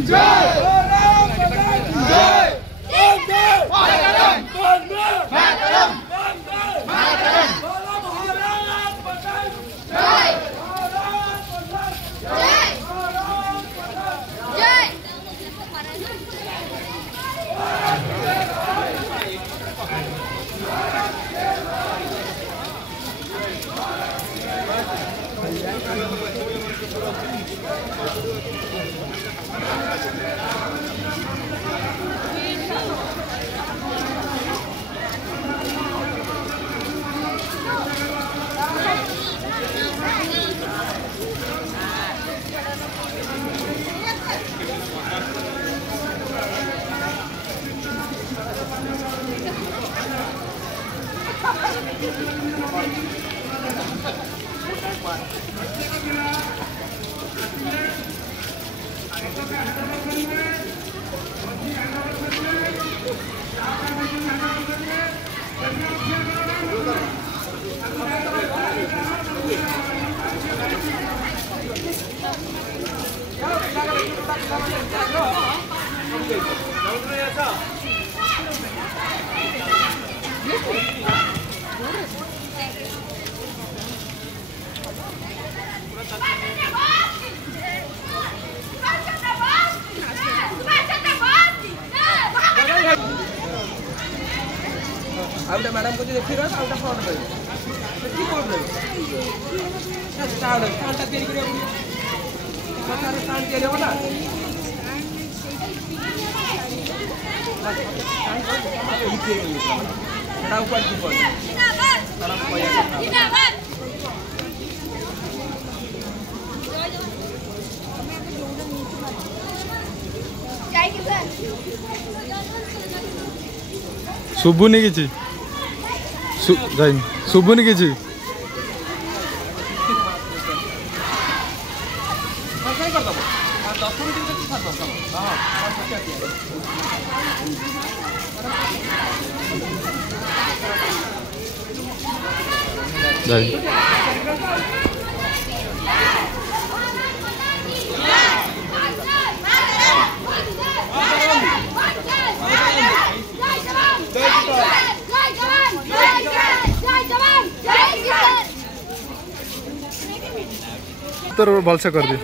की जय, भारत माता की जय। वंदे मातरम, वंदे मातरम, वंदे मातरम। बोलो भारत माता की जय, भारत माता की जय, भारत माता की जय। आउटा मैडम को देखि रह आउटा फ्रंट रे की बोल रे स्टार्ट कांटा तैयारी करियो सरकार स्टार्ट के लेबो ना एटा ऊपर की बोल जिंदाबाद जिंदाबाद जाई के शुभुनी किछि शुभुनी किछि तो भल से कर दी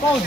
कौन